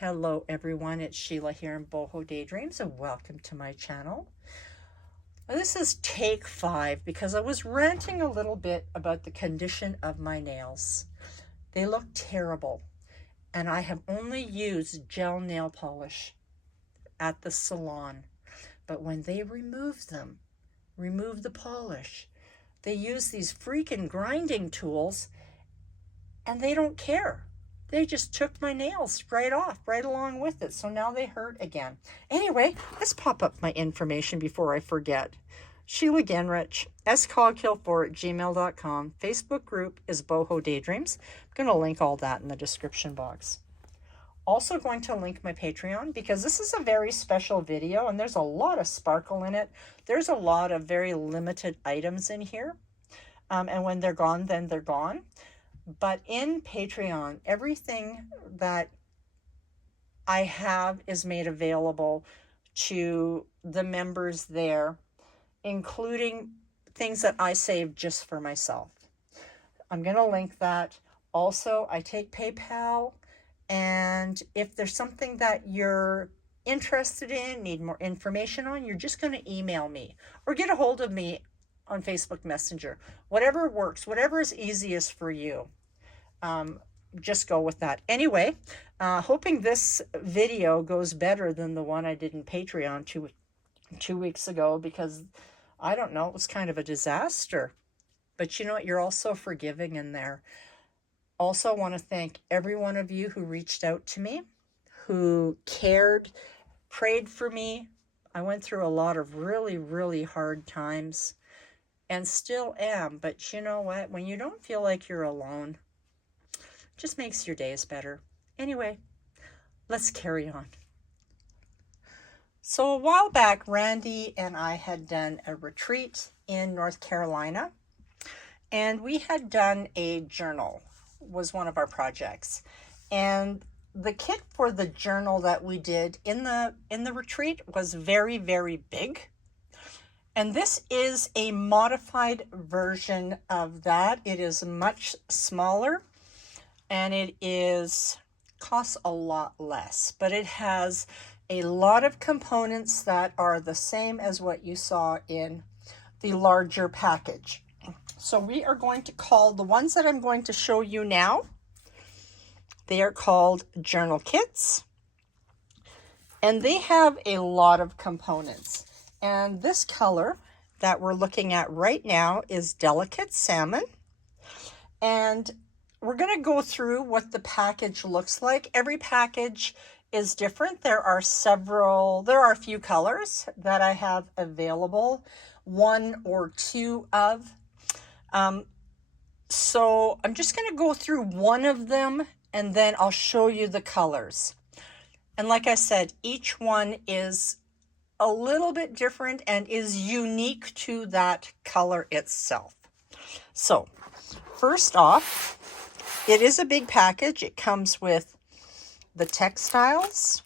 Hello everyone, it's Sheila here in Boho Daydreams and welcome to my channel. This is take 5 because I was ranting a little bit about the condition of my nails. They look terrible and I have only used gel nail polish at the salon. But when they remove the polish, they use these freaking grinding tools and they don't care. They just took my nails right off, right along with it. So now they hurt again. Anyway, let's pop up my information before I forget. Sheila Genrich, scoghill4@gmail.com. Facebook group is Boho Daydreams. I'm going to link all that in the description box. Also going to link my Patreon because this is a very special video and there's a lot of sparkle in it. There's a lot of very limited items in here. And when they're gone, then they're gone. But in Patreon, everything that I have is made available to the members there, including things that I saved just for myself. I'm going to link that. Also, I take PayPal, and if there's something that you're interested in, need more information on, you're just going to email me or get a hold of me on Facebook Messenger. Whatever works, whatever is easiest for you. Just go with that. Anyway, hoping this video goes better than the one I did in Patreon two weeks ago, because I don't know, it was kind of a disaster. But you know what? You're also forgiving in there. Also want to thank every one of you who reached out to me, who cared, prayed for me. I went through a lot of really, really hard times and still am. But you know what? When you don't feel like you're alone, just makes your days better. Anyway, let's carry on. So a while back, Randy and I had done a retreat in North Carolina, and we had done a journal, was one of our projects. And the kit for the journal that we did in the retreat was very, very big. And this is a modified version of that. It is much smaller. And it costs a lot less, but it has a lot of components that are the same as what you saw in the larger package. So we are going to call the ones that I'm going to show you now, they are called journal kits, and they have a lot of components. And this color that we're looking at right now is Delicate Salmon. And we're going to go through what the package looks like. Every package is different. There are a few colors that I have available, one or two of. So I'm just going to go through one of them and then I'll show you the colors. And like I said, each one is a little bit different and is unique to that color itself. So first off, it is a big package. It comes with the textiles.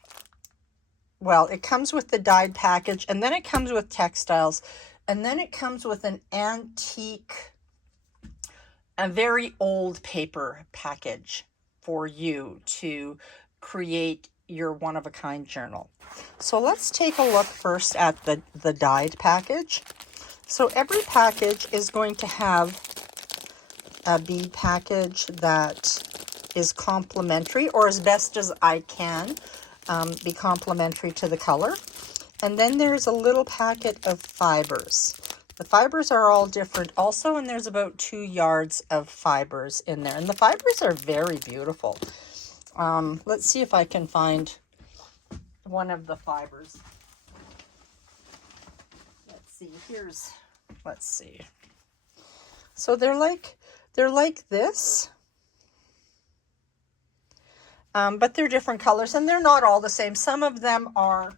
Well, it comes with the dyed package, and then it comes with textiles, and then it comes with an antique, a very old paper package for you to create your one-of-a-kind journal. So let's take a look first at the dyed package. So every package is going to have a bead package that is complementary, or as best as I can be complementary to the color. And then there's a little packet of fibers. The fibers are all different also, and there's about 2 yards of fibers in there. And the fibers are very beautiful. Let's see if I can find one of the fibers. Let's see. So they're like this, but they're different colors, and they're not all the same. Some of them are,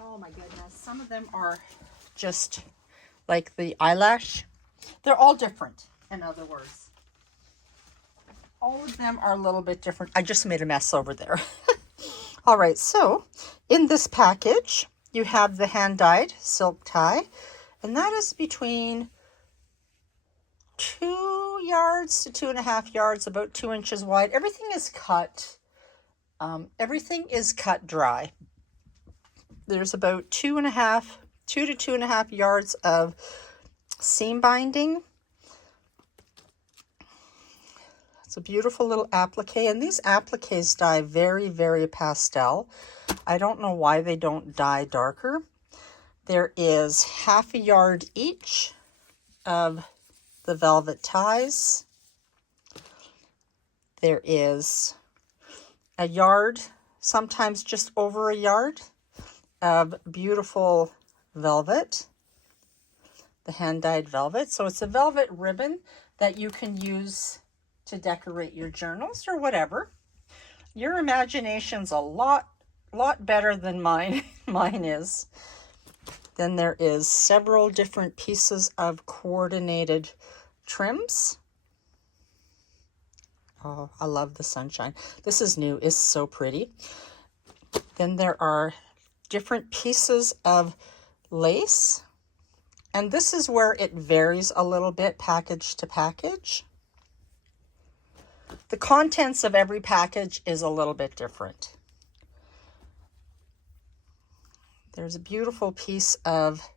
oh my goodness, some of them are just like the eyelash. They're all different, in other words. All of them are a little bit different. I just made a mess over there. All right, so in this package, you have the hand-dyed silk tie, and that is between 2 yards to 2.5 yards, about 2 inches wide. Everything is cut Everything is cut dry. There's about 2 to 2.5 yards of seam binding. It's a beautiful little applique, and these appliques dye very, very pastel. I don't know why they don't dye darker. There is 1/2 yard each of the velvet ties. There is a yard, sometimes just over a yard, of beautiful velvet, the hand-dyed velvet. So it's a velvet ribbon that you can use to decorate your journals or whatever. Your imagination's a lot better than mine. Mine is. Then there is several different pieces of coordinated trims. Oh, I love the sunshine. This is new. It's so pretty. Then there are different pieces of lace. And this is where it varies a little bit, package to package. The contents of every package is a little bit different. There's a beautiful piece of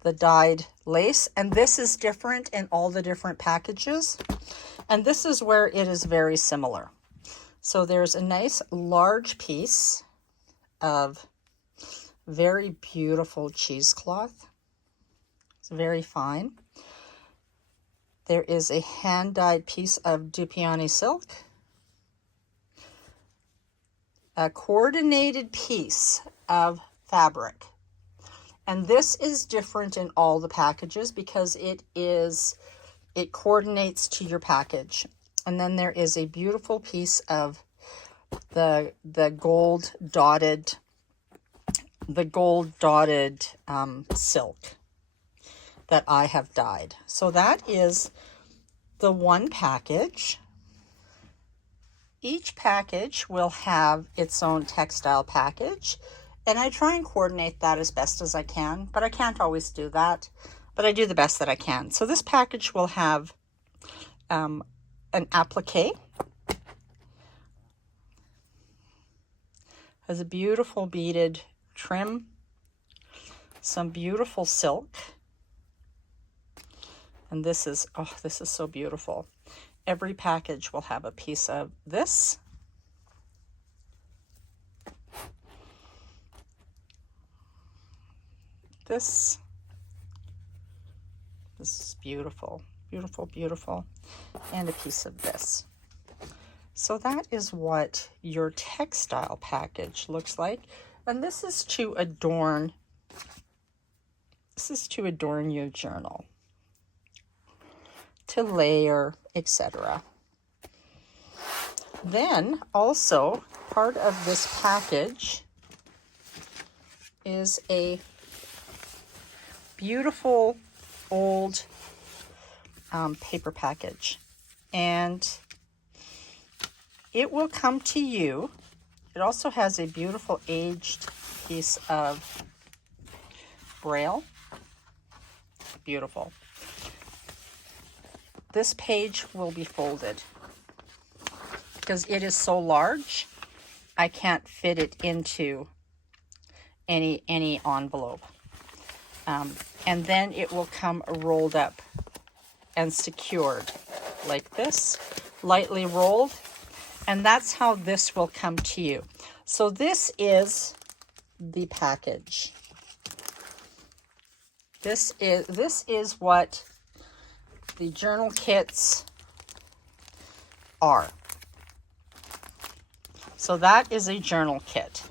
the dyed lace, and this is different in all the different packages. And this is where it is very similar. So there's a nice large piece of very beautiful cheesecloth. It's very fine. There is a hand-dyed piece of Dupioni silk. A coordinated piece of fabric. And this is different in all the packages because it coordinates to your package. And then there is a beautiful piece of the gold dotted silk that I have dyed. So that is the one package. Each package will have its own textile package, and I try and coordinate that as best as I can, but I can't always do that, but I do the best that I can. So this package will have an applique. Has a beautiful beaded trim, some beautiful silk, and this is so beautiful. Every package will have a piece of this. This is beautiful, beautiful, beautiful, and a piece of this. So that is what your textile package looks like. And this is to adorn your journal, to layer, etc. Then also part of this package is a beautiful old paper package, and it will come to you. It also has a beautiful aged piece of braille. Beautiful. This page will be folded because it is so large. I can't fit it into any envelope. And then it will come rolled up and secured like this, lightly rolled. And that's how this will come to you. So this is the package. This is what the journal kits are. So that is a journal kit.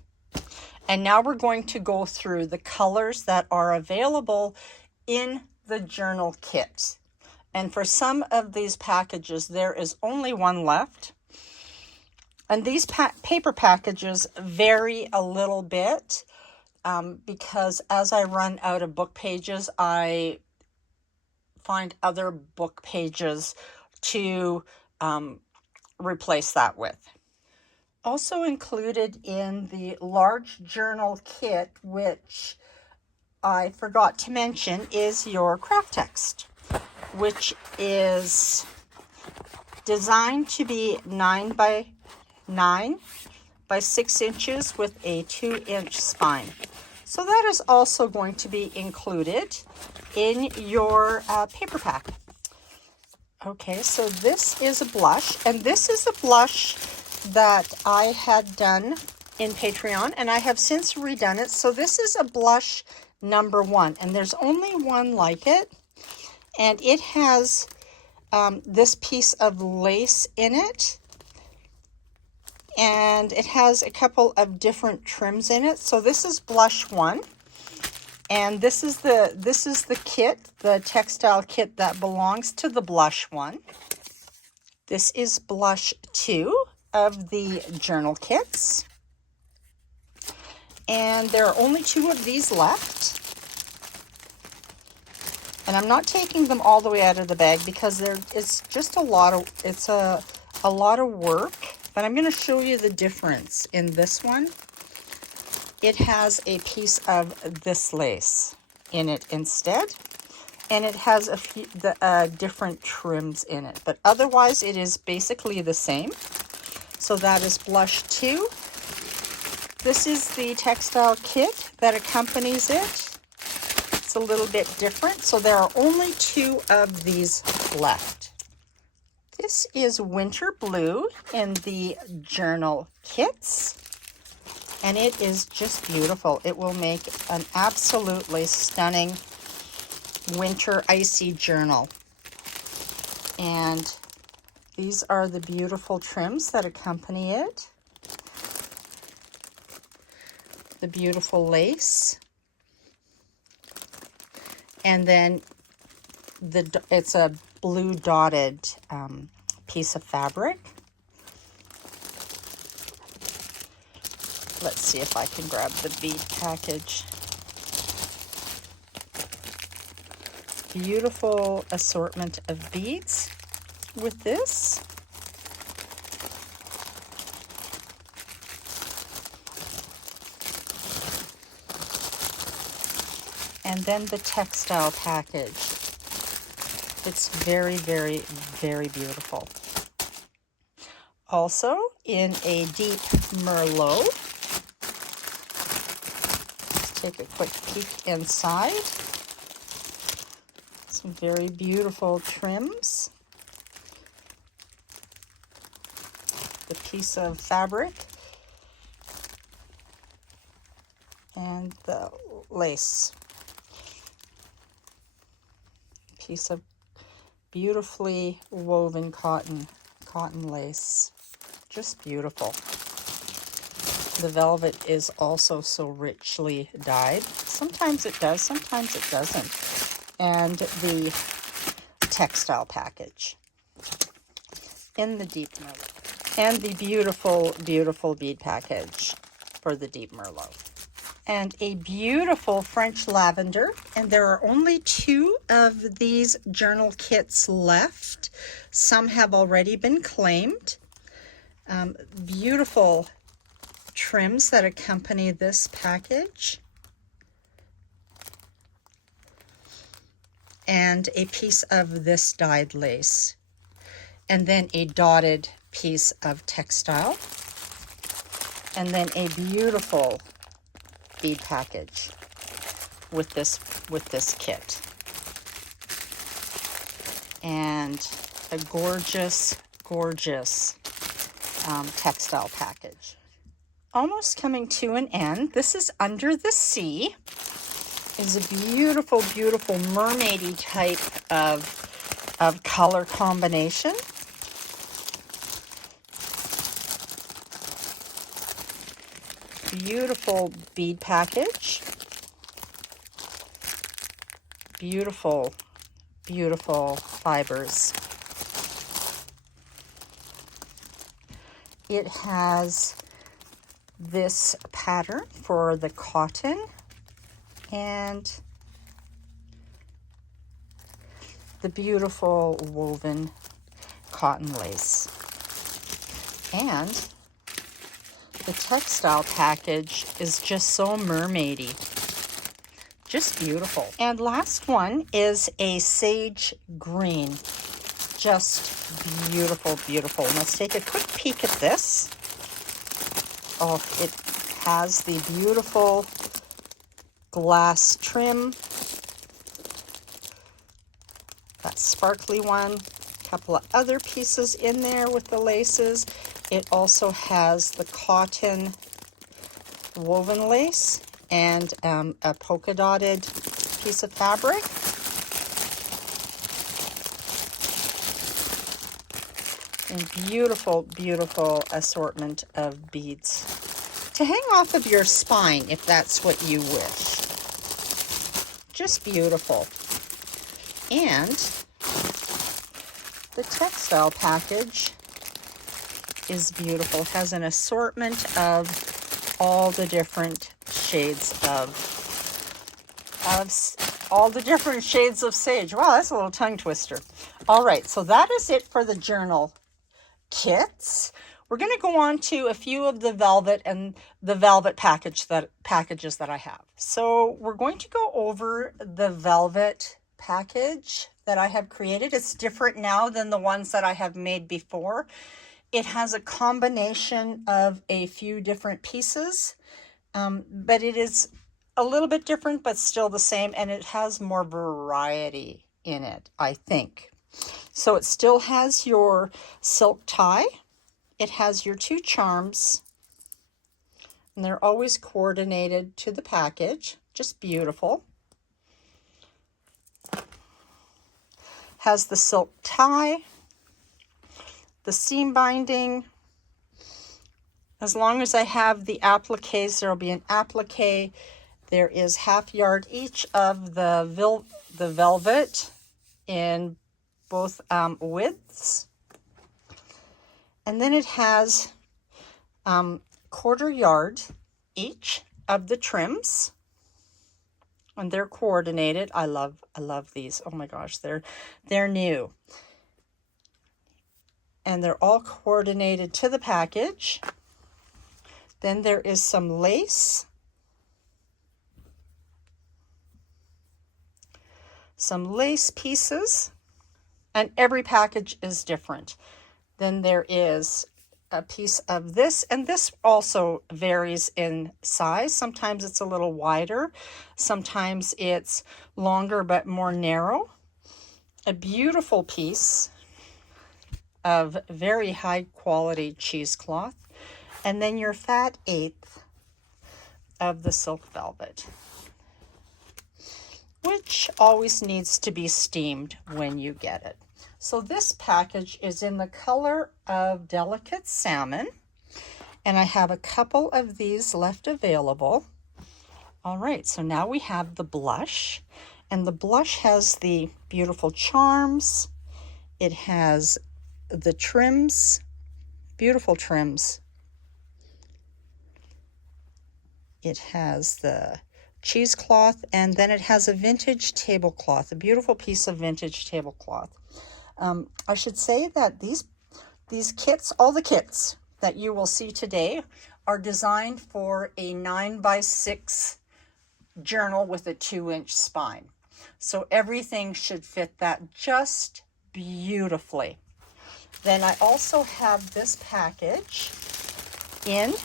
And now we're going to go through the colors that are available in the journal kit. And for some of these packages, there is only one left. And these paper packages vary a little bit because as I run out of book pages, I find other book pages to replace that with. Also included in the large journal kit, which I forgot to mention, is your craft text, which is designed to be 9 by 9 by 6 inches with a 2-inch spine. So that is also going to be included in your paper pack. Okay, so this is a blush, and this is a blush that I had done in Patreon, and I have since redone it. So this is a blush number 1, and there's only one like it, and it has this piece of lace in it, and it has a couple of different trims in it. So this is blush 1, and this is the kit, the textile kit that belongs to the blush 1. This is blush 2 of the journal kits, and there are only 2 of these left. And I'm not taking them all the way out of the bag because it's just a lot of work. But I'm going to show you the difference in this one. It has a piece of this lace in it instead, and it has a few different trims in it. But otherwise, it is basically the same. So that is blush 2. This is the textile kit that accompanies it. It's a little bit different. So there are only 2 of these left. This is Winter Blue in the journal kits, and it is just beautiful. It will make an absolutely stunning winter icy journal. And these are the beautiful trims that accompany it. The beautiful lace. And then it's a blue dotted piece of fabric. Let's see if I can grab the bead package. Beautiful assortment of beads with this. And then the textile package. It's very, very, very beautiful. Also in a deep Merlot. Let's take a quick peek inside. Some very beautiful trims. The piece of fabric and the lace. Piece of beautifully woven cotton lace. Just beautiful. The velvet is also so richly dyed. Sometimes it does, sometimes it doesn't. And the textile package in the deep Merlot. And the beautiful, beautiful bead package for the deep Merlot. And a beautiful French lavender. And there are only 2 of these journal kits left. Some have already been claimed. Beautiful trims that accompany this package. And a piece of this dyed lace. And then a dotted piece of textile. And then a beautiful bead package with this kit, and a gorgeous textile package. Almost coming to an end. This is Under the Sea. It's a beautiful, beautiful mermaidy type of color combination. Beautiful bead package. Beautiful, beautiful fibers. It has this pattern for the cotton and the beautiful woven cotton lace. And the textile package is just so mermaidy. Just beautiful. And last one is a sage green. Just beautiful, beautiful. Let's take a quick peek at this. Oh, it has the beautiful glass trim. That sparkly one. A couple of other pieces in there with the laces. It also has the cotton woven lace and a polka dotted piece of fabric. And beautiful, beautiful assortment of beads to hang off of your spine if that's what you wish. Just beautiful. And the textile package is beautiful. It has an assortment of all the different shades of all the different shades of sage. Wow, that's a little tongue twister. All right, so that is it for the journal kits. We're going to go on to a few of the velvet and the velvet packages that I have. So we're going to go over the velvet package that I have created. It's different now than the ones that I have made before. It has a combination of a few different pieces, but it is a little bit different, but still the same, and it has more variety in it, I think. So it still has your silk tie. It has your 2 charms, and they're always coordinated to the package. Just beautiful. Has the silk tie, the seam binding. As long as I have the appliques, there will be an applique. There is 1/2 yard each of the velvet in both widths. And then it has 1/4 yard each of the trims, and they're coordinated. I love these. Oh my gosh, they're new, and they're all coordinated to the package. Then there is some lace, pieces, and every package is different. Then there is a piece of this, and this also varies in size. Sometimes it's a little wider, sometimes it's longer but more narrow. A beautiful piece of very high quality cheesecloth, and then your fat 1/8 of the silk velvet, which always needs to be steamed when you get it. So this package is in the color of Delicate Salmon, and I have a couple of these left available. All right, so now we have the blush, and the blush has the beautiful charms. It has the trims, beautiful trims. It has the cheesecloth, and then it has a vintage tablecloth, a beautiful piece of vintage tablecloth. I should say that these kits, all the kits that you will see today, are designed for a 9x6 journal with a 2-inch spine. So everything should fit that just beautifully. Then I also have this package in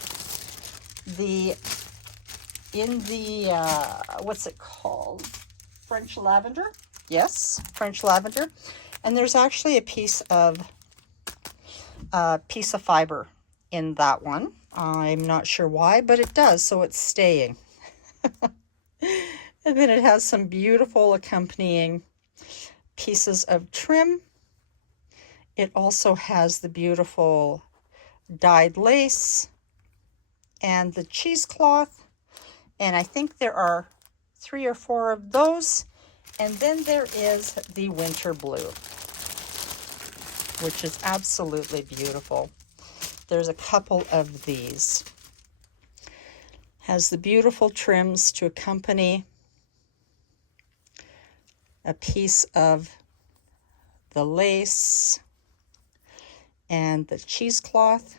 the what's it called? French lavender. Yes, French lavender. And there's actually a piece of fiber in that one. I'm not sure why, but it does, so it's staying. And then it has some beautiful accompanying pieces of trim. It also has the beautiful dyed lace and the cheesecloth. And I think there are 3 or 4 of those. And then there is the winter blue, which is absolutely beautiful. There's a couple of these. Has the beautiful trims to accompany a piece of the lace and the cheesecloth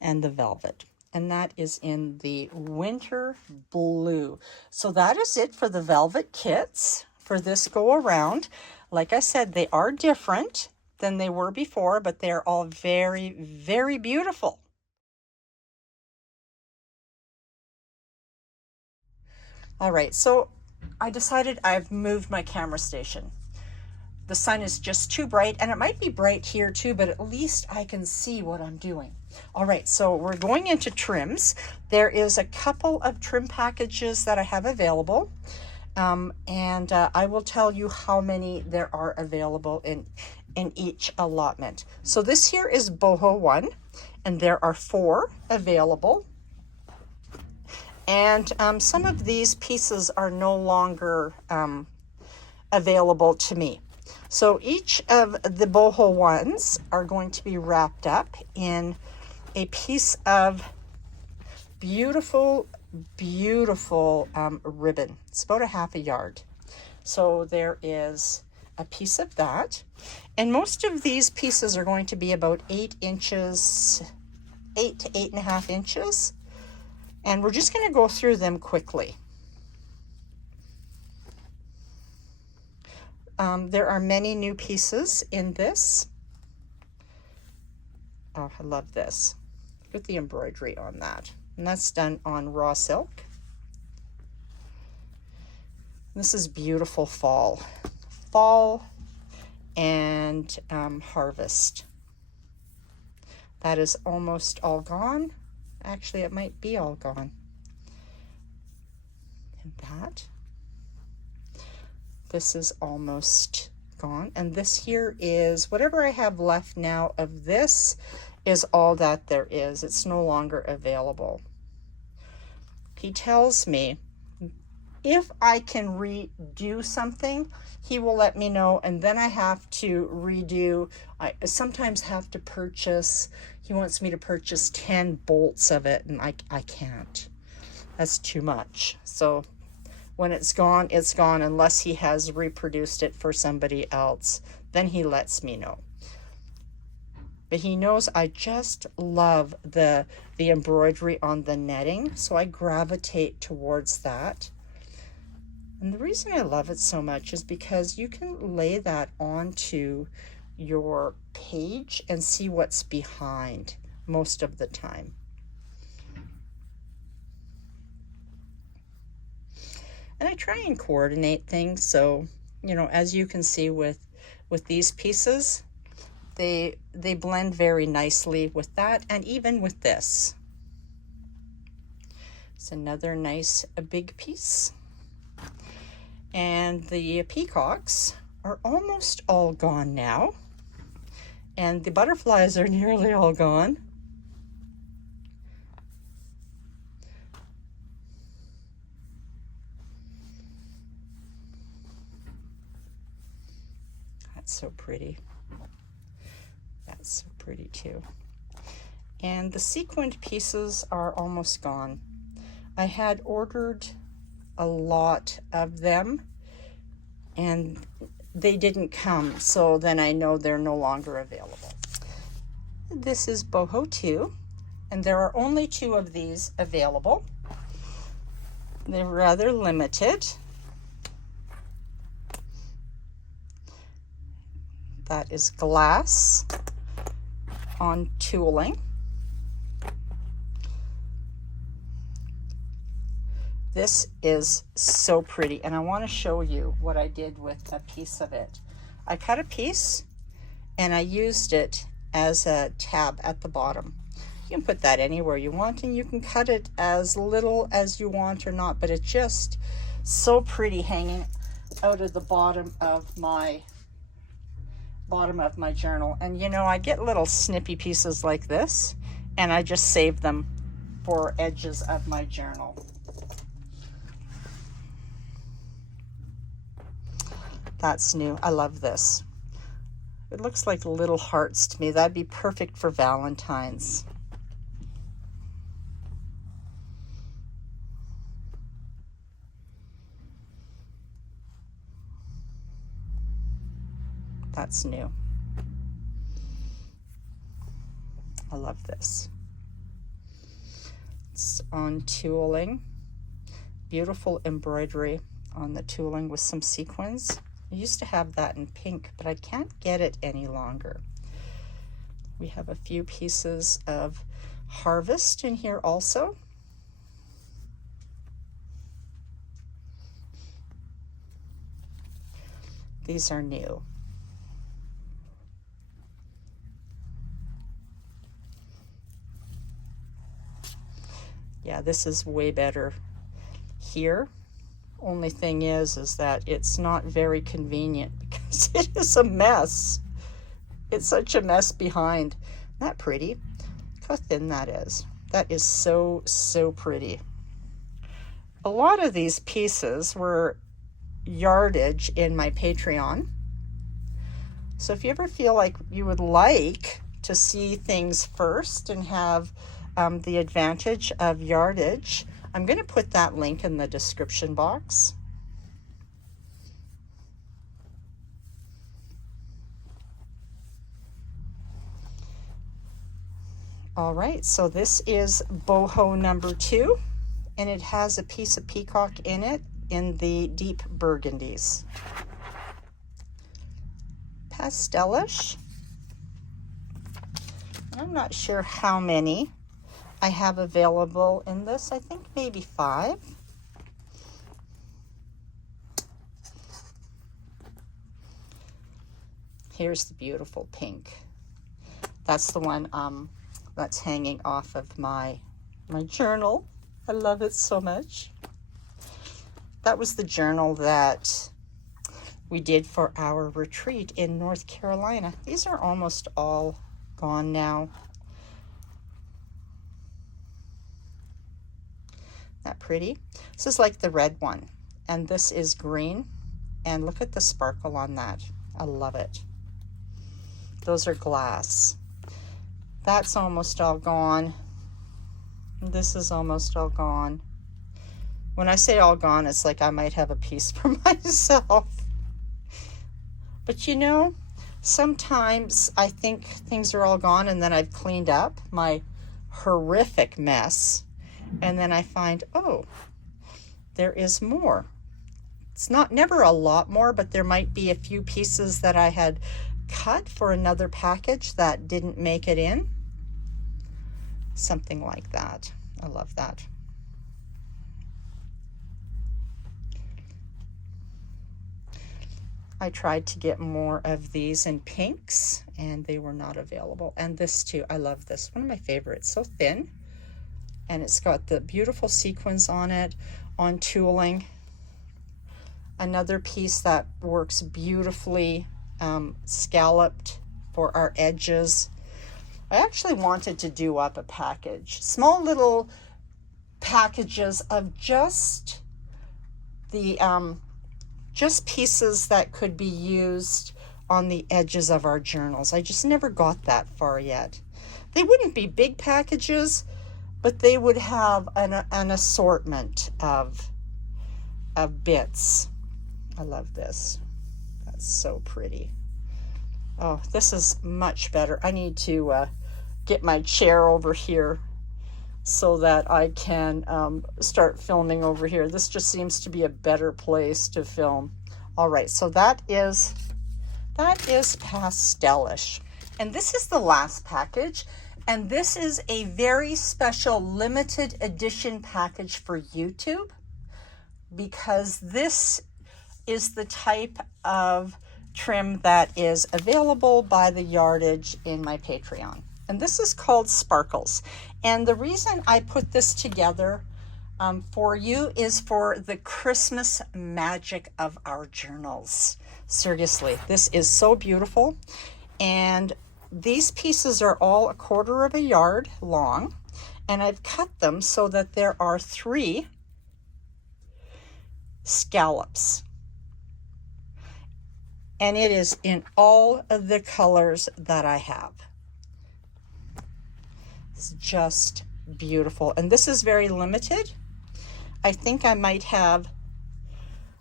and the velvet. And that is in the winter blue. So that is it for the velvet kits for this go around. Like I said, they are different. than they were before, but they're all very, very beautiful. All right, so I decided I've moved my camera station. The sun is just too bright, and it might be bright here too, but at least I can see what I'm doing. All right, so we're going into trims. There is a couple of trim packages that I have available, and I will tell you how many there are available in each allotment. So this here is boho 1, and there are 4 available. And some of these pieces are no longer available to me. So each of the boho ones are going to be wrapped up in a piece of beautiful, beautiful ribbon. It's about a half a yard. So there is a piece of that. And most of these pieces are going to be about 8 inches, 8 to 8.5 inches. And we're just going to go through them quickly. There are many new pieces in this. Oh, I love this. Look at the embroidery on that. And that's done on raw silk. This is beautiful fall. Fall and harvest. That is almost all gone. Actually, it might be all gone. And that. This is almost gone. And this here is whatever I have left now of this is all that there is. It's no longer available. He tells me if I can redo something, he will let me know, and then I have to redo. I sometimes have to purchase, he wants me to purchase 10 bolts of it, and I can't. That's too much. So when it's gone unless he has reproduced it for somebody else. Then he lets me know. But he knows I just love the embroidery on the netting, so I gravitate towards that. And the reason I love it so much is because you can lay that onto your page and see what's behind most of the time. And I try and coordinate things, so, you know, as you can see with these pieces, they blend very nicely with that, and even with this. It's another nice big piece. And the peacocks are almost all gone now, and the butterflies are nearly all gone. That's so pretty. That's so pretty too. And the sequined pieces are almost gone. I had ordered a lot of them and they didn't come, so then I know they're no longer available. This is boho 2, and there are only 2 of these available. They're rather limited. That is glass on tooling. This is so pretty, and I want to show you what I did with a piece of it. I cut a piece and I used it as a tab at the bottom. You can put that anywhere you want, and you can cut it as little as you want or not, but it's just so pretty hanging out of the bottom of my journal. And you know, I get little snippy pieces like this, and I just save them for edges of my journal. That's new. I love this. It looks like little hearts to me. That'd be perfect for Valentine's. That's new. I love this. It's on tooling. Beautiful embroidery on the tooling with some sequins. I used to have that in pink, but I can't get it any longer. We have a few pieces of Harvest in here also. These are new. Yeah, this is way better here. Only thing is that it's not very convenient because it is a mess. It's such a mess behind. Isn't that pretty? Look how thin that is. That is so, so pretty. A lot of these pieces were yardage in my Patreon. So if you ever feel like you would like to see things first and have the advantage of yardage, I'm going to put that link in the description box. All right, so this is boho number 2, and it has a piece of peacock in it in the deep burgundies. Pastelish. I'm not sure how many I have available in this. I think maybe 5. Here's the beautiful pink. That's the one that's hanging off of my journal. I love it so much. That was the journal that we did for our retreat in North Carolina. These are almost all gone now. That pretty? This is like the red one, and this is green, and look at the sparkle on that. I love it. Those are glass. That's almost all gone. This is almost all gone. When I say all gone, it's like I might have a piece for myself. But you know, sometimes I think things are all gone and then I've cleaned up my horrific mess, and then I find, oh, there is more. It's never a lot more, but there might be a few pieces that I had cut for another package that didn't make it in. Something like that. I love that. I tried to get more of these in pinks and they were not available. And this too, I love this. One of my favorites. So thin, and it's got the beautiful sequins on it, on tooling. Another piece that works beautifully, scalloped for our edges. I actually wanted to do up a package, small little packages of just the just pieces that could be used on the edges of our journals. I just never got that far yet. They wouldn't be big packages, but they would have an assortment of bits. I love this. That's so pretty. Oh, this is much better. I need to get my chair over here so that I can start filming over here. This just seems to be a better place to film. All right, so that is Pastelish. And this is the last package. And this is a very special limited edition package for YouTube, because this is the type of trim that is available by the yardage in my Patreon. And this is called Sparkles. And the reason I put this together for you is for the Christmas magic of our journals. Seriously, this is so beautiful. And these pieces are all 1/4 yard long. And I've cut them so that there are 3 scallops. And it is in all of the colors that I have. It's just beautiful. And this is very limited. I think I might have,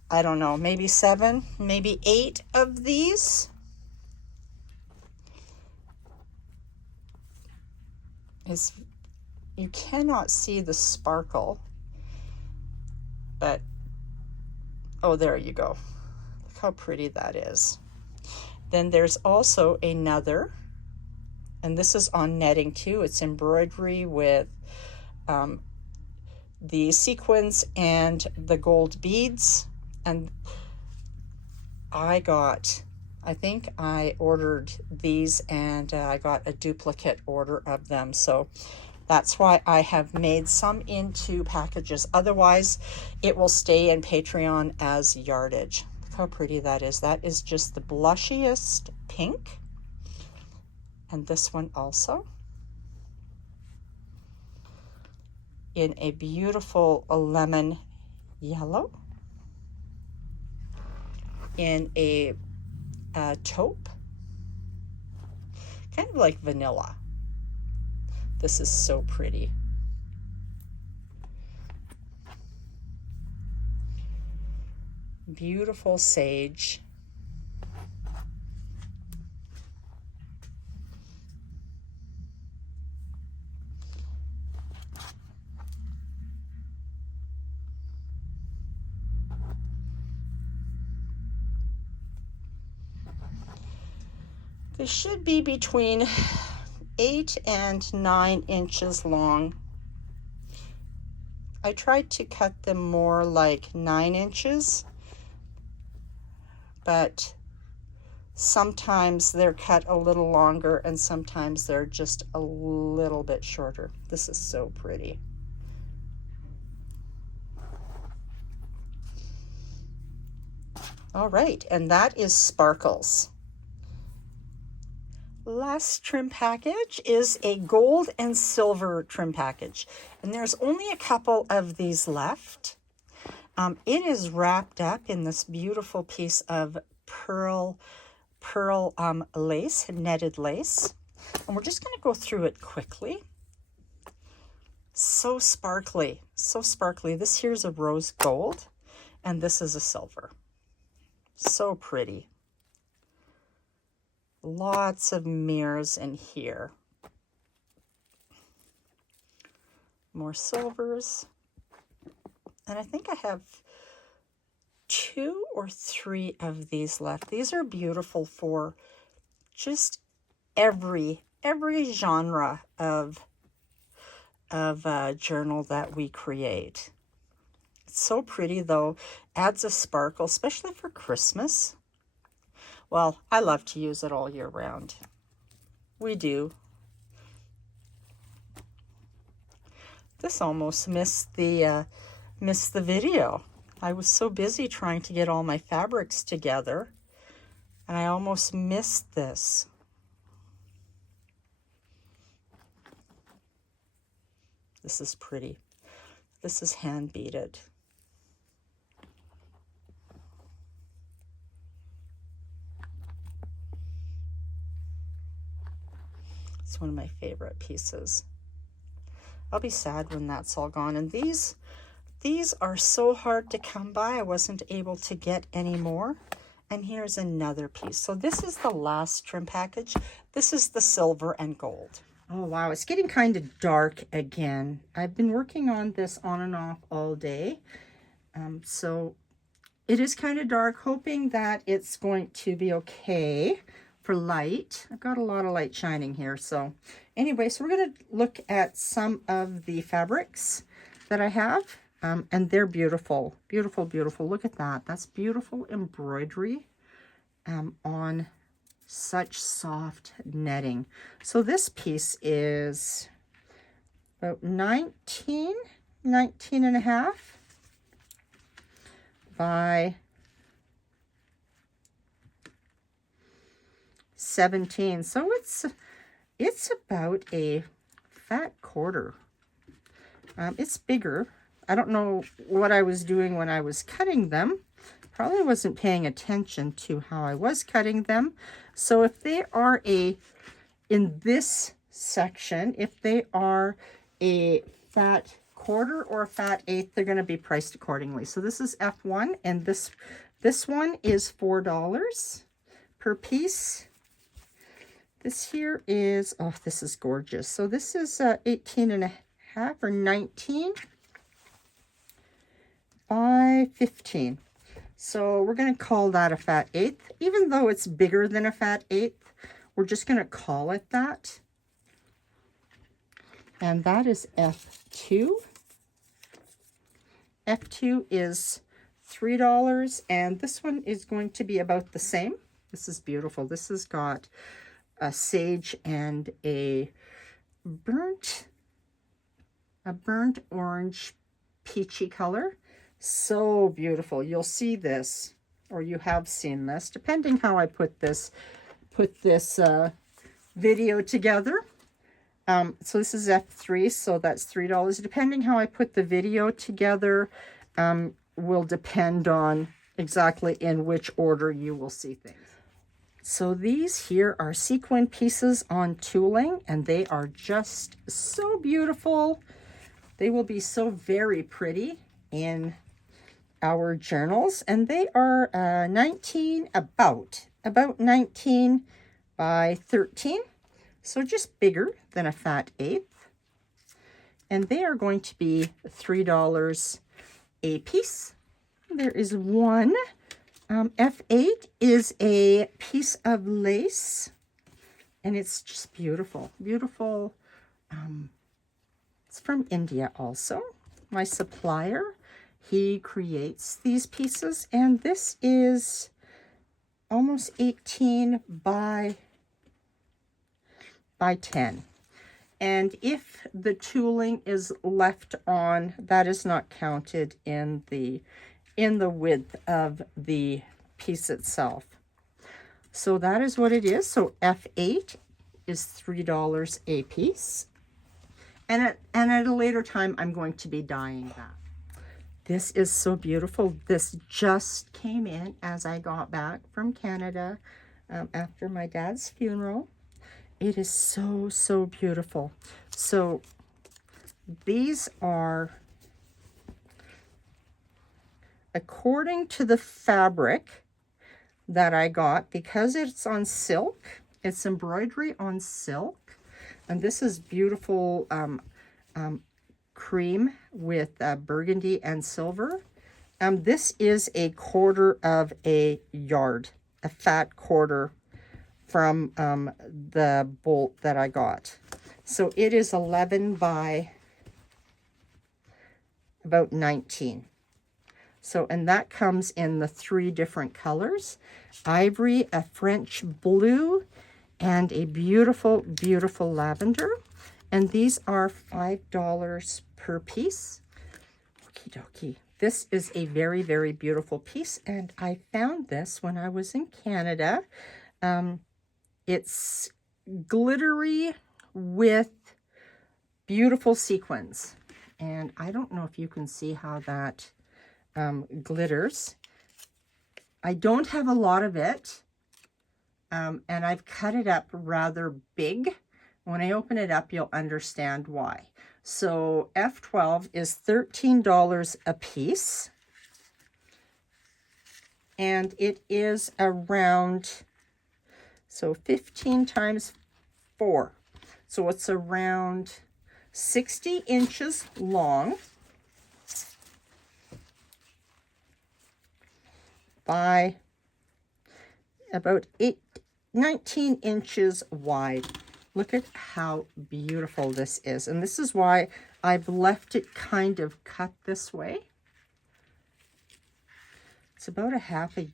I don't know, maybe 7, maybe 8 of these. You cannot see the sparkle, but oh, there you go. Look how pretty that is. Then there's also another, and this is on netting too. It's embroidery with the sequins and the gold beads. And I think I ordered these, and I got a duplicate order of them. So that's why I have made some into packages. Otherwise, it will stay in Patreon as yardage. Look how pretty that is. That is just the blushiest pink. And this one also in a beautiful lemon yellow, in a taupe, kind of like vanilla. This is so pretty. Beautiful sage. They should be between 8 and 9 inches long. I tried to cut them more like 9 inches, but sometimes they're cut a little longer and sometimes they're just a little bit shorter. This is so pretty. All right, and that is Sparkles. Last trim package is a gold and silver trim package, and there's only a couple of these left. It is wrapped up in this beautiful piece of pearl lace, netted lace, and we're just going to go through it quickly. So sparkly, so sparkly. This here's a rose gold, and this is a silver. So pretty. Lots of mirrors in here. More silvers. And I think I have 2 or 3 of these left. These are beautiful for just every genre of journal that we create. It's so pretty though. Adds a sparkle, especially for Christmas. Well, I love to use it all year round. We do. This almost missed the video. I was so busy trying to get all my fabrics together, and I almost missed this. This is pretty. This is hand beaded. It's one of my favorite pieces. I'll be sad when that's all gone. And these are so hard to come by. I wasn't able to get any more. And here's another piece. So this is the last trim package. This is the silver and gold. Oh wow, it's getting kind of dark again. I've been working on this on and off all day. So it is kind of dark, hoping that it's going to be okay for light. I've got a lot of light shining here. So anyway, so we're going to look at some of the fabrics that I have. And they're beautiful, beautiful, beautiful. Look at that. That's beautiful embroidery on such soft netting. So this piece is about 19 and a half by 17. So it's about a fat quarter. It's bigger. I don't know what I was doing when I was cutting them. Probably wasn't paying attention to how I was cutting them. So if they are in this section, if they are a fat quarter or a fat eighth, they're going to be priced accordingly. So this is F1, and this one is $4 per piece. This here is, oh, this is gorgeous. So this is 18 and a half or 19 by 15. So we're going to call that a fat eighth. Even though it's bigger than a fat eighth, we're just going to call it that. And that is F2. F2 is $3, and this one is going to be about the same. This is beautiful. This has got a sage and a burnt orange peachy color. So beautiful. You'll see this, or you have seen this, depending how I put this video together. So this is F3, so that's $3. Depending how I put the video together will depend on exactly in which order you will see things. So these here are sequin pieces on tooling, and they are just so beautiful. They will be so very pretty in our journals, and they are 19, about 19 by 13. So just bigger than a fat eighth. And they are going to be $3 a piece. There is one. F8 is a piece of lace. And it's just beautiful. Beautiful. It's from India also. My supplier, he creates these pieces. And this is almost 18 by 10. And if the tooling is left on, that is not counted in the width of the piece itself. So that is what it is. So F8 is $3 a piece. And at a later time, I'm going to be dyeing that. This is so beautiful. This just came in as I got back from Canada after my dad's funeral. It is so, so beautiful. So these are, according to the fabric that I got, because it's on silk, it's embroidery on silk, and this is beautiful cream with burgundy and silver. This is a quarter of a yard, a fat quarter from the bolt that I got. So it is 11 by about 19. So, and that comes in the 3 different colors: ivory, a French blue, and a beautiful, beautiful lavender. And these are $5 per piece. Okie dokie. This is a very, very beautiful piece, and I found this when I was in Canada. It's glittery with beautiful sequins. And I don't know if you can see how that glitters. I don't have a lot of it. And I've cut it up rather big. When I open it up, you'll understand why. So F12 is $13 a piece. And it is around, so 15 times 4. So it's around 60 inches long by about 19 inches wide. Look at how beautiful this is. And this is why I've left it kind of cut this way. It's about a half a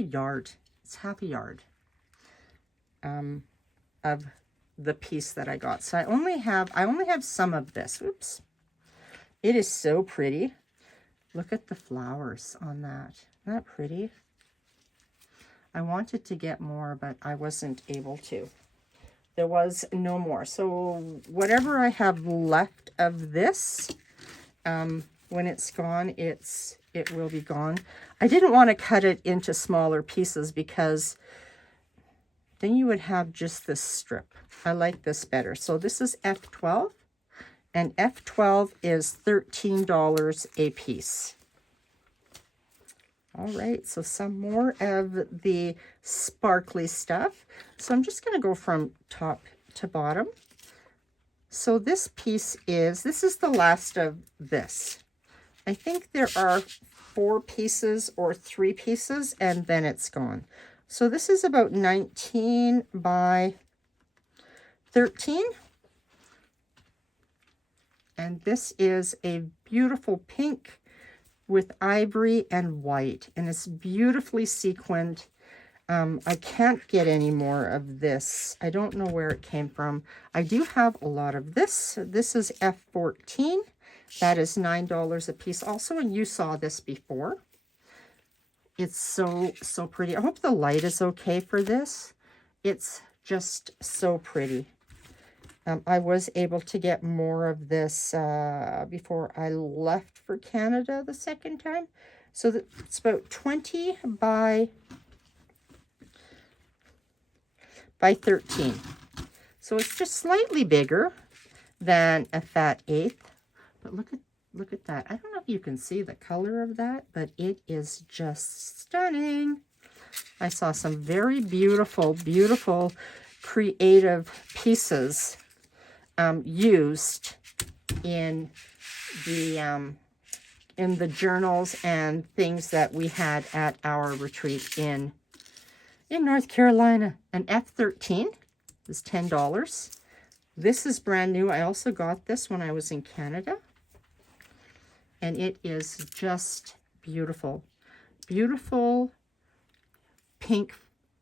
yard. It's half a yard of the piece that I got. So I only have some of this. Oops. It is so pretty. Look at the flowers on that. Isn't that pretty? I wanted to get more, but I wasn't able to. There was no more. So whatever I have left of this, when it's gone, it will be gone. I didn't want to cut it into smaller pieces because then you would have just this strip. I like this better. So this is F12, and F12 is $13 a piece. All right, so some more of the sparkly stuff. So I'm just going to go from top to bottom. So this piece is, this is the last of this. I think there are 4 pieces or 3 pieces, and then it's gone. So this is about 19 by 13. And this is a beautiful pink with ivory and white, and it's beautifully sequined. I can't get any more of this. I don't know where it came from. I do have a lot of this. This is F14. That is $9 a piece also, and you saw this before. It's so, so pretty. I hope the light is okay for this. It's just so pretty. I was able to get more of this before I left for Canada the second time. So it's about 20 by 13. So it's just slightly bigger than a fat eighth. But look at that. I don't know if you can see the color of that, but it is just stunning. I saw some very beautiful, beautiful creative pieces used in the journals and things that we had at our retreat in North Carolina. An F13 is $10. This is brand new. I also got this when I was in Canada, and it is just beautiful. Beautiful pink,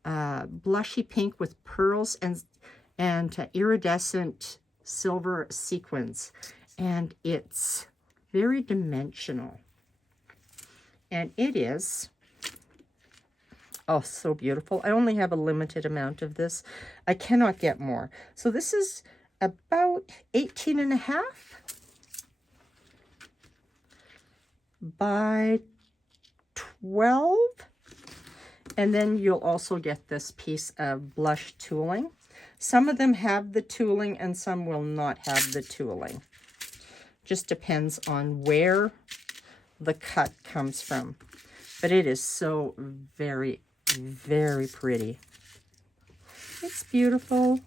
blushy pink with pearls and iridescent silver sequins, and it's very dimensional, and it is so beautiful. I only have a limited amount of this. I cannot get more. So this is about 18.5 by 12, and then you'll also get this piece of blush tooling. Some of them have the tooling and some will not have the tooling. Just depends on where the cut comes from. But it is so very, very pretty. It's beautiful.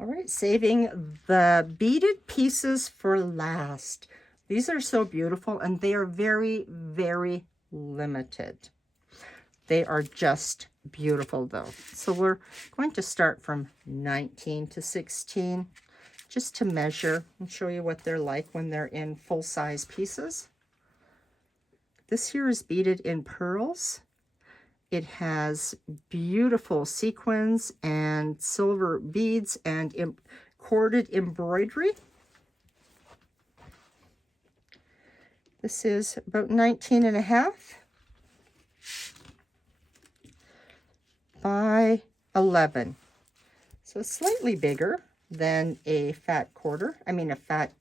All right, saving the beaded pieces for last. These are so beautiful, and they are very, very limited. They are just beautiful though. So we're going to start from 19 to 16 just to measure and show you what they're like when they're in full-size pieces. This here is beaded in pearls. It has beautiful sequins and silver beads and corded embroidery. This is about 19.5 by 11. So slightly bigger than a fat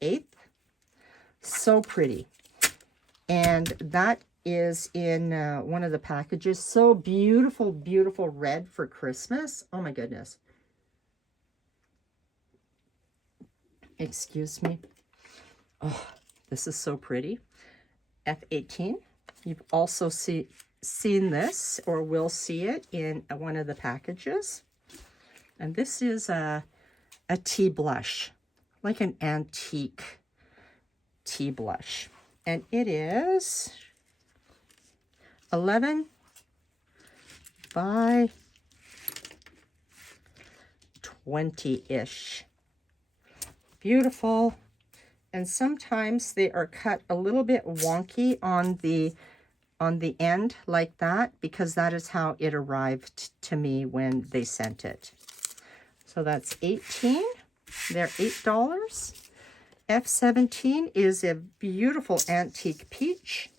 eighth. So pretty. And that is in one of the packages. So beautiful, beautiful red for Christmas. Oh my goodness. Excuse me. Oh, this is so pretty. F18. You've also seen this, or will see it in one of the packages. And this is a tea blush, like an antique tea blush. And it is 11 by 20-ish. Beautiful. And sometimes they are cut a little bit wonky on the end like that, because that is how it arrived to me when they sent it. So that's 18. They're $8. F17 is a beautiful antique peach.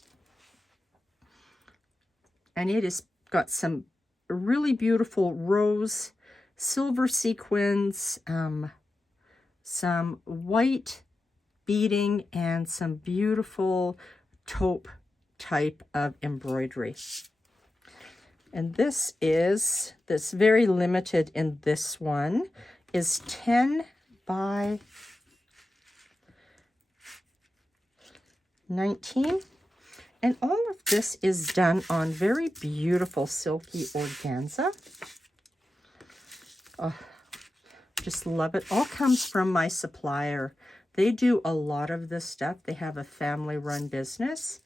And it has got some really beautiful rose, silver sequins, some white beading, and some beautiful taupe type of embroidery. And this very limited in this one is 10 by 19. And all of this is done on very beautiful silky organza. Oh, just love it. All comes from my supplier. They do a lot of this stuff. They have a family-run business,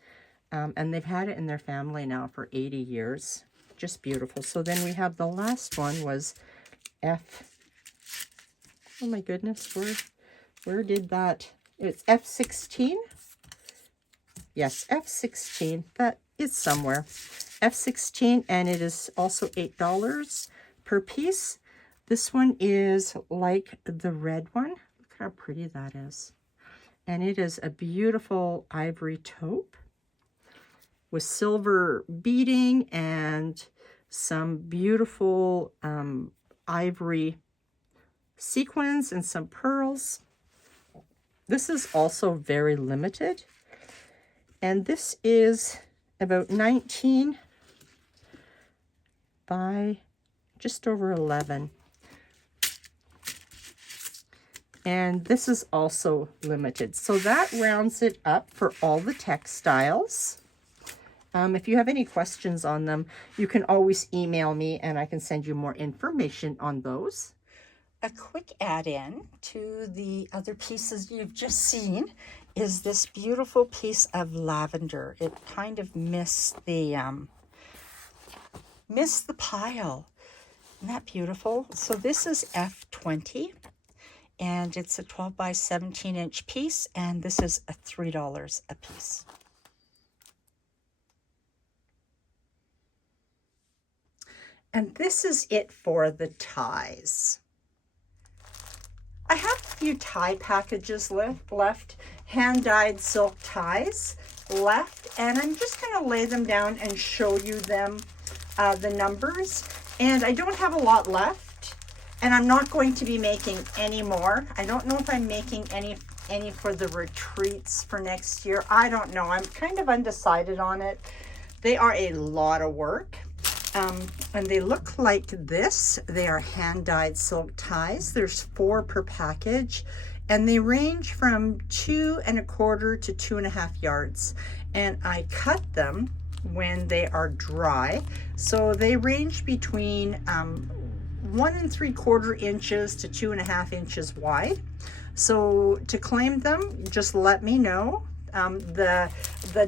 and they've had it in their family now for 80 years. Just beautiful. So then we have the last one was oh my goodness, where did that? It's F16. Yes, F16. That is somewhere. F16, and it is also $8 per piece. This one is like the red one. Look how pretty that is. And it is a beautiful ivory taupe with silver beading and some beautiful ivory sequins and some pearls. This is also very limited. And this is about 19 by just over 11. And this is also limited. So that rounds it up for all the textiles. If you have any questions on them, you can always email me and I can send you more information on those. A quick add-in to the other pieces you've just seen is this beautiful piece of lavender. It kind of missed the pile. Isn't that beautiful? So this is F20, and it's a 12 by 17 inch piece, and this is a $3 a piece. And this is it for the ties. I have a few tie packages left, hand-dyed silk ties left, and I'm just going to lay them down and show you them, the numbers. And I don't have a lot left, and I'm not going to be making any more. I don't know if I'm making any for the retreats for next year. I don't know. I'm kind of undecided on it. They are a lot of work. And they look like this. They are hand-dyed silk ties. There's 4 per package, and they range from 2 1/4 to 2.5 yards. And I cut them when they are dry. So they range between 1 3/4 inches to 2.5 inches wide. So to claim them, just let me know the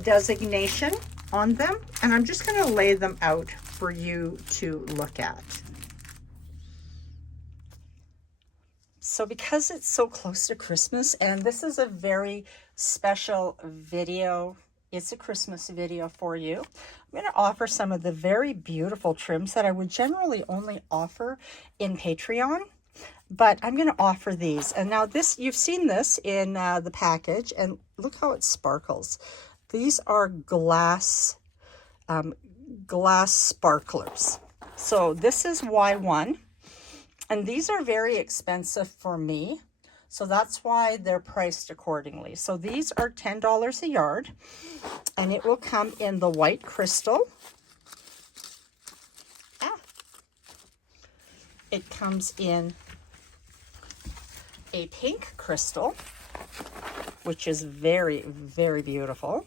designation on them, and I'm just going to lay them out for you to look at. So because it's so close to Christmas, and this is a very special video, it's a Christmas video for you, I'm going to offer some of the very beautiful trims that I would generally only offer in Patreon, but I'm going to offer these. And now this, you've seen this in the package, and look how it sparkles. These are glass sparklers. So this is Y1, and these are very expensive for me, so that's why they're priced accordingly. So these are $10 a yard, and it will come in the white crystal. It comes in a pink crystal, which is very, very beautiful.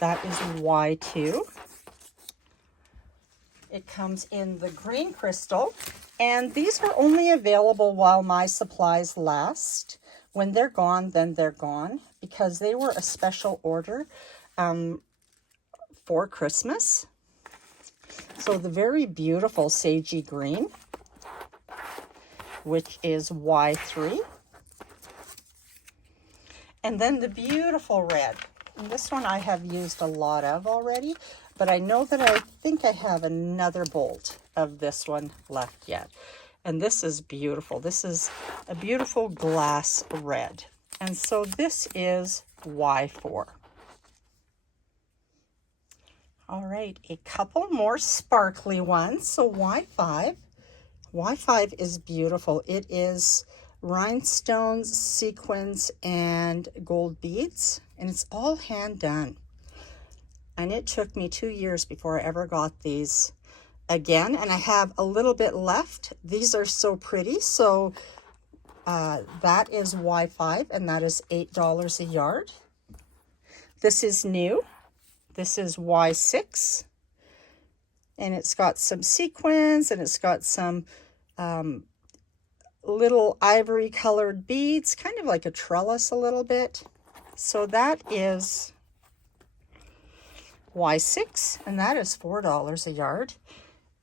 That is Y2. It comes in the green crystal, and these are only available while my supplies last. When they're gone, then they're gone, because they were a special order for Christmas. So the very beautiful sagey green, which is Y3. And then the beautiful red. And this one I have used a lot of already, but I know that I think I have another bolt of this one left yet. And this is beautiful. This is a beautiful glass red. And so this is Y4. All right, a couple more sparkly ones. So Y5. Y5 is beautiful. It is rhinestones, sequins, and gold beads, and it's all hand done. And it took me 2 years before I ever got these again, and I have a little bit left. These are so pretty. So that is Y5, and that is $8 a yard. This is new. This is Y6, and it's got some sequins, and it's got some little ivory colored beads, kind of like a trellis a little bit. So that is Y6, and that is $4 a yard.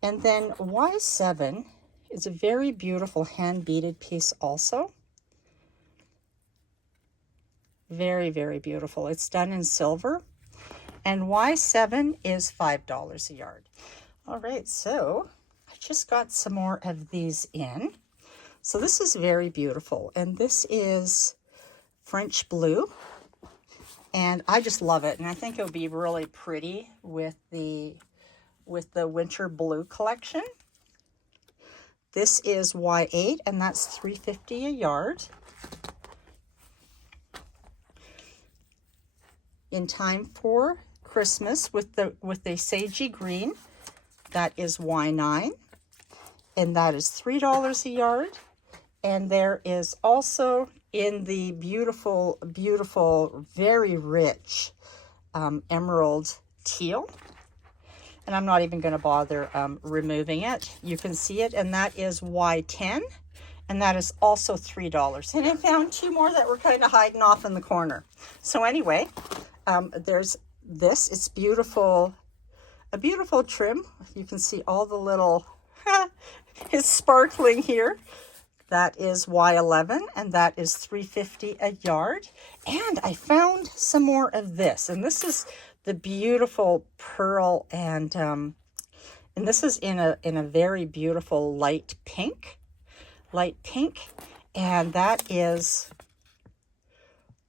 And then Y7 is a very beautiful hand beaded piece also. Very, very beautiful. It's done in silver. And Y7 is $5 a yard. All right, so I just got some more of these in. So this is very beautiful. And this is French blue. And I just love it. And I think it would be really pretty with the winter blue collection. This is Y8, and that's $3.50 a yard. In time for Christmas with the sagey green, that is Y9, and that is $3 a yard. And there is also in the beautiful, beautiful, very rich emerald teal. And I'm not even going to bother removing it. You can see it, and that is Y10, and that is also $3. And I found two more that were kind of hiding off in the corner. So anyway, there's this. It's beautiful, a beautiful trim. You can see all the little, it's sparkling here. That is Y11, and that is $3.50 a yard. And I found some more of this, and this is the beautiful pearl, and this is in a very beautiful light pink, and that is,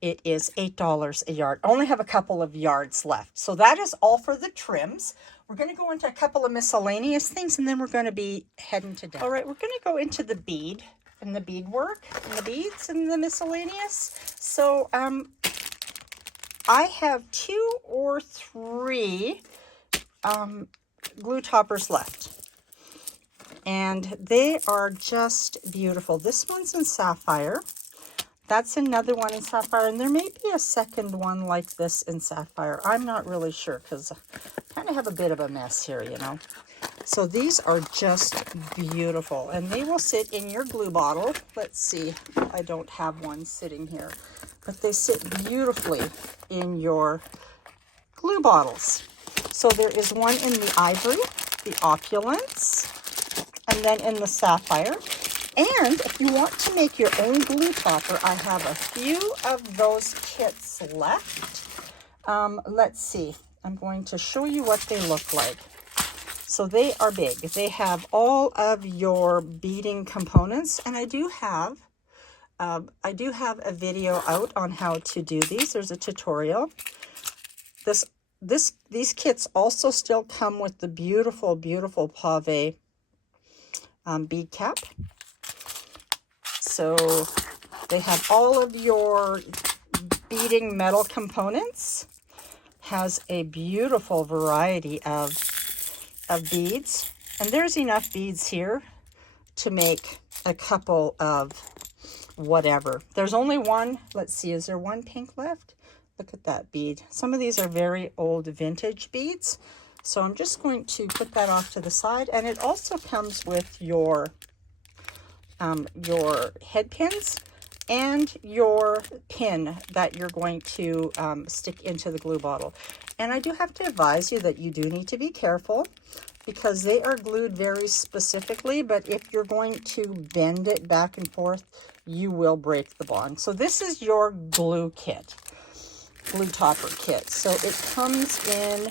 it is $8 a yard. I only have a couple of yards left. So that is all for the trims. We're going to go into a couple of miscellaneous things, and then we're going to be heading to dinner. All right, we're going to go into the bead and the beadwork and the beads and the miscellaneous. So I have 2 or 3 glue toppers left, and they are just beautiful. This one's in sapphire. That's another one in sapphire, and there may be a second one like this in sapphire. I'm not really sure because I kind of have a bit of a mess here, you know. So these are just beautiful, and they will sit in your glue bottle. Let's see, I don't have one sitting here, but they sit beautifully in your glue bottles. So there is one in the ivory, the opulence, and then in the sapphire. And if you want to make your own glue topper, I have a few of those kits left. Let's see, I'm going to show you what they look like. So they are big. They have all of your beading components, and I do have a video out on how to do these. There's a tutorial. These kits also still come with the beautiful, beautiful pave bead cap. So they have all of your beading metal components. Has a beautiful variety of beads, and there's enough beads here to make a couple of whatever. There's only one. Let's see, is there one pink left? Look at that bead. Some of these are very old vintage beads, so I'm just going to put that off to the side. And it also comes with your head pins and your pin that you're going to stick into the glue bottle. And I do have to advise you that you do need to be careful because they are glued very specifically, but if you're going to bend it back and forth, you will break the bond. So this is your glue kit, glue topper kit. So it comes in,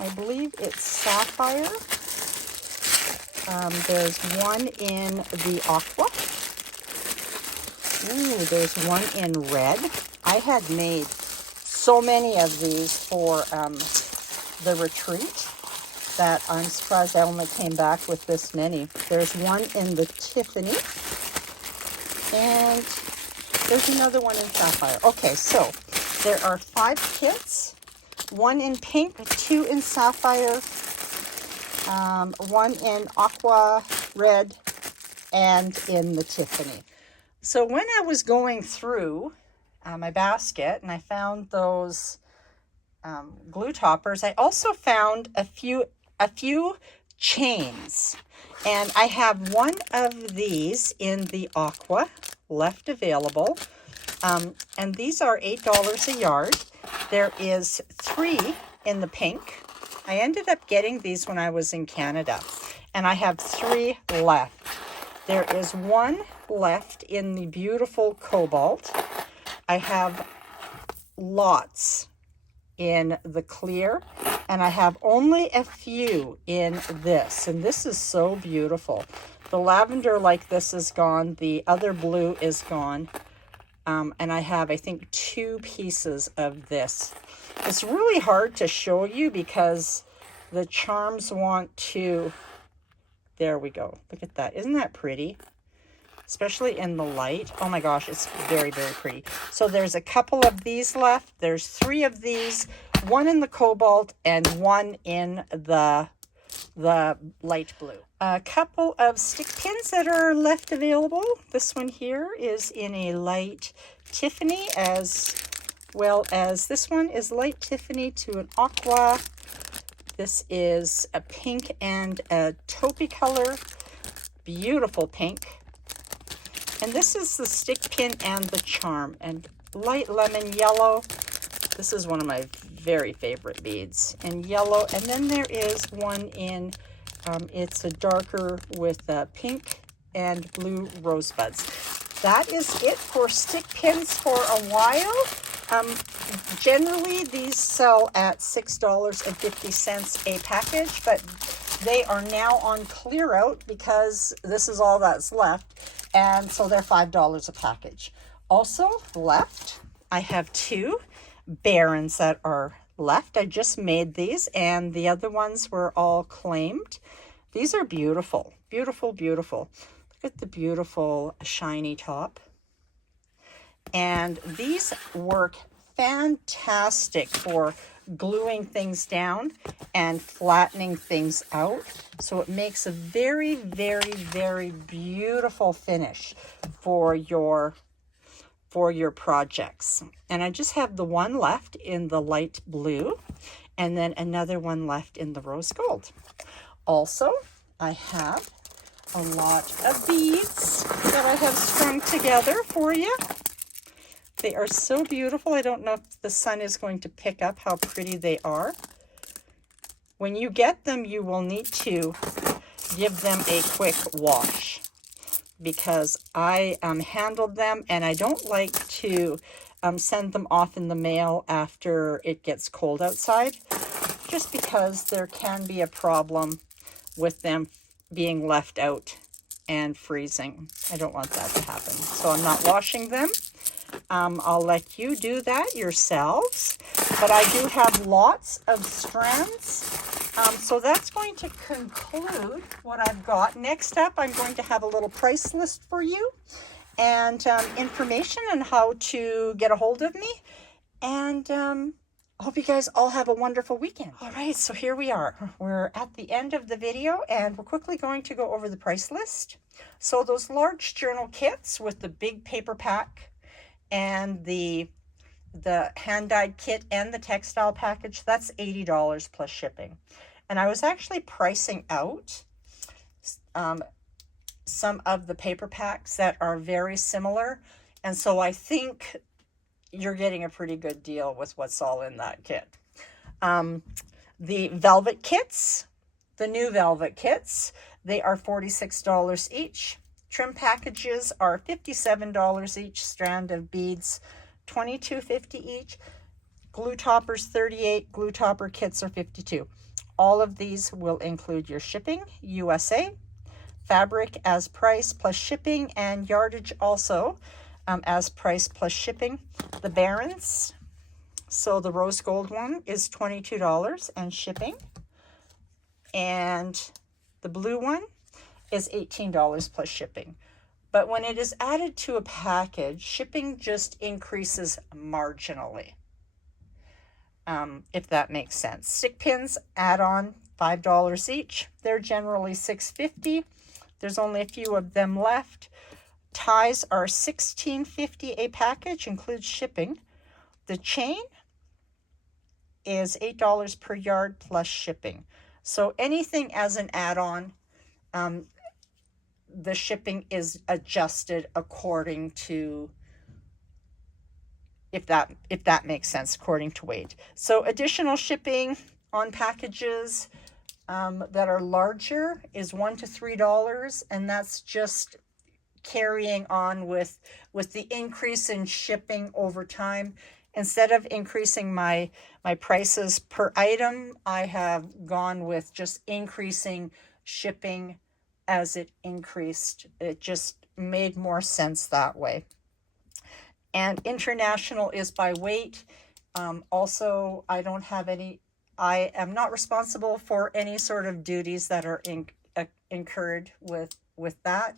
I believe it's sapphire. There's one in the aqua. Ooh, there's one in red. I had made so many of these for the retreat that I'm surprised I only came back with this many. There's one in the Tiffany, and there's another one in sapphire. Okay, so there are 5 kits, 1 in pink, 2 in sapphire, 1 in aqua red, and in the Tiffany. So when I was going through my basket and I found those glue toppers, I also found a few chains. And I have one of these in the aqua left available. And these are $8 a yard. There is 3 in the pink. I ended up getting these when I was in Canada, and I have 3 left. There is 1 left in the beautiful cobalt. I have lots in the clear, and I have only a few in this, and this is so beautiful. The lavender like this is gone, the other blue is gone, and I have, I think, 2 pieces of this. It's really hard to show you because the charms want to, there we go, look at that, isn't that pretty? Especially in the light. Oh my gosh, it's very, very pretty. So there's a couple of these left. There's 3 of these, 1 in the cobalt and 1 in the light blue. A couple of stick pins that are left available. This one here is in a light Tiffany, as well as this one is light Tiffany to an aqua. This is a pink and a taupey color. Beautiful pink. And this is the stick pin and the charm, and light lemon yellow. This is one of my very favorite beads, and yellow. And then there is one in, it's a darker with pink and blue rosebuds. That is it for stick pins for a while. Generally, these sell at $6.50 a package, but they are now on clear out because this is all that's left. And so they're $5 a package. Also left, I have 2 Barons that are left. I just made these, and the other ones were all claimed. These are beautiful, beautiful, beautiful. Look at the beautiful shiny top. And these work fantastic for gluing things down and flattening things out. So it makes a very, very, very beautiful finish for your projects. And I just have the one left in the light blue, and then another one left in the rose gold. Also, I have a lot of beads that I have strung together for you. They are so beautiful. I don't know if the sun is going to pick up how pretty they are. When you get them, you will need to give them a quick wash, because I handled them, and I don't like to send them off in the mail after it gets cold outside, just because there can be a problem with them being left out and freezing. I don't want that to happen, so I'm not washing them. I'll let you do that yourselves, but I do have lots of strands. So that's going to conclude what I've got. Next up, I'm going to have a little price list for you, and information on how to get a hold of me. And I hope you guys all have a wonderful weekend. All right, so here we are. We're at the end of the video, and we're quickly going to go over the price list. So those large journal kits with the big paper pack and the hand-dyed kit and the textile package, that's $80 plus shipping. And I was actually pricing out some of the paper packs that are very similar, and so I think you're getting a pretty good deal with what's all in that kit. The velvet kits, the new velvet kits, they are $46 each. Trim packages are $57 each. Strand of beads, $22.50 each. Glue toppers, $38. Glue topper kits are $52. All of these will include your shipping, USA. Fabric as price plus shipping, and yardage also as price plus shipping. The Barons, so the rose gold one is $22 and shipping. And the blue one is $18 plus shipping. But when it is added to a package, shipping just increases marginally, if that makes sense. Stick pins add on $5 each. They're generally $6.50. There's only a few of them left. Ties are $16.50 a package, includes shipping. The chain is $8 per yard plus shipping. So anything as an add-on, the shipping is adjusted according to, if that makes sense, according to weight. So additional shipping on packages that are larger is $1 to $3, and that's just carrying on with the increase in shipping over time. Instead of increasing my prices per item, I have gone with just increasing shipping as it increased. It just made more sense that way. And international is by weight. Also, I am not responsible for any sort of duties that are incurred with that.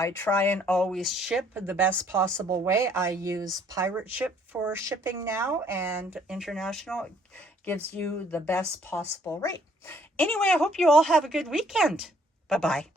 I try and always ship the best possible way. I use Pirate Ship for shipping now, and international gives you the best possible rate. Anyway, I hope you all have a good weekend. Bye-bye.